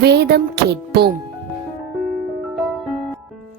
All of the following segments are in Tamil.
வேதம் கேட்போம்.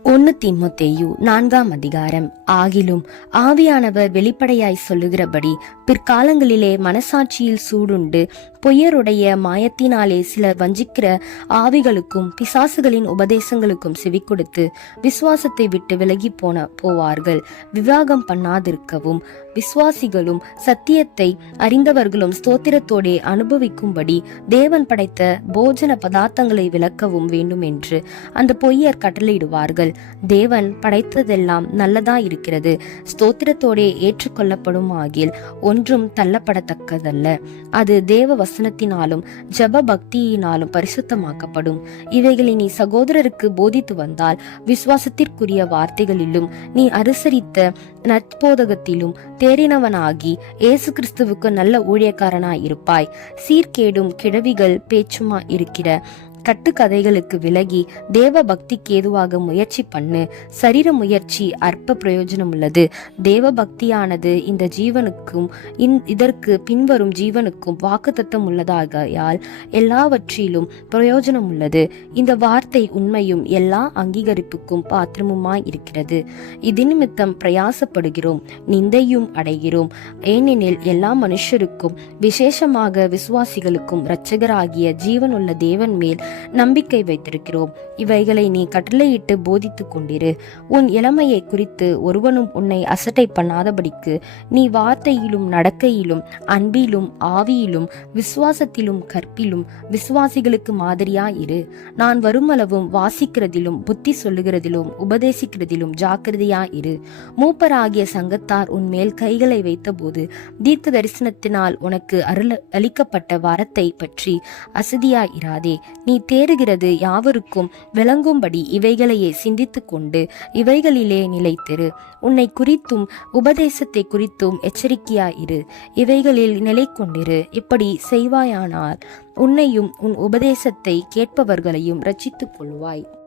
ஒன்னு திமுத்தேயு நான்காம் அதிகாரம். ஆகிலும் ஆவியானவர் வெளிப்படையாய் சொல்லுகிறபடி பிற்காலங்களிலே மனசாட்சியில் சூடுண்டு பொய்யருடைய மாயத்தினாலே சிலர் வஞ்சிக்கிற ஆவிகளுக்கும் பிசாசுகளின் உபதேசங்களுக்கும் செவி கொடுத்து விசுவாசத்தை விட்டு விலகி போன போவார்கள். விவாகம் பண்ணாதிருக்கவும் விசுவாசிகளும் சத்தியத்தை அறிந்தவர்களும் ஸ்தோத்திரத்தோடே அனுபவிக்கும்படி தேவன் படைத்த போஜன பதார்த்தங்களை விளக்கவும் வேண்டும் என்று அந்த பொய்யர் கட்டளையிடுவார்கள். தேவன் படைத்ததெல்லாம் நல்லதா இருக்கிறது ஸ்தோத்திரத்தோடே ஏற்றுக்கொள்ளப்படும் ஆகில் ஒன்றும் தள்ளப்படத்தக்கதல்ல. அது தேவ வசனத்தினாலும் ஜப பக்தியினாலும் பரிசுத்தமாக்கப்படும். இவைகளை நீ சகோதரருக்கு போதித்து வந்தால் விசுவாசத்திற்குரிய வார்த்தைகளிலும் நீ அனுசரித்த நற்போதகத்திலும் தேறினவனாகி இயேசு கிறிஸ்துவுக்கு நல்ல ஊழியக்காரனாய் இருப்பாய் சீர்கேடும் கிழவிகள் பேச்சுமா இருக்கிற கட்டுக்கதைகளுக்கு விலகி தேவ பக்திக்கு ஏதுவாக முயற்சி பண்ணு. சரீர முயற்சி அற்ப பிரயோஜனம் உள்ளது. தேவ பக்தியானது இந்த ஜீவனுக்கும் இந்- இதற்கு பின்வரும் ஜீவனுக்கும் வாக்குத்தத்தம் உள்ளதாகையால் எல்லாவற்றிலும் பிரயோஜனம் உள்ளது. இந்த வார்த்தை உண்மையும் எல்லா அங்கீகரிப்புக்கும் பாத்திரமுமாய் இருக்கிறது. இது நிமித்தம் பிரயாசப்படுகிறோம் நிந்தையும் அடைகிறோம். ஏனெனில் எல்லா மனுஷருக்கும் விசேஷமாக விசுவாசிகளுக்கும் இரட்சகராகிய ஜீவனுள்ள தேவன் மேல் நம்பிக்கை வைத்திருக்கிறோம். இவைகளை நீ கட்டளையிட்டு போதித்துக் கொண்டிரு. உன் இளமையை குறித்து ஒருவனும் உன்னை அசட்டை பண்ணாதபடிக்கு நீ வார்த்தையிலும் நடக்கையிலும் அன்பிலும் ஆவியிலும் விசுவாசத்திலும் கற்பிலும் விசுவாசிகளுக்கு மாதிரியாயிரு நான் வருமளவும் வாசிக்கிறதிலும் புத்தி சொல்லுகிறதிலும் உபதேசிக்கிறதிலும் ஜாக்கிரதையா இரு. மூப்பராகிய சங்கத்தார் உன் மேல் கைகளை வைத்தபோது தீர்க்க தரிசனத்தினால் உனக்கு அருள் அளிக்கப்பட்ட வரத்தை பற்றி அசதியாயிராதே நீ தேறுகிறது யாவருக்கும் விளங்கும்படி இவைகளையே சிந்தித்து கொண்டு இவைகளிலே நிலைத்திரு. உன்னை குறித்தும் உபதேசத்தை குறித்தும் எச்சரிக்கையாயிரு. இவைகளில் நிலை கொண்டிரு இப்படி செய்வாயானால் உன்னையும் உன் உபதேசத்தை கேட்பவர்களையும் ரட்சித்துக் கொள்வாய்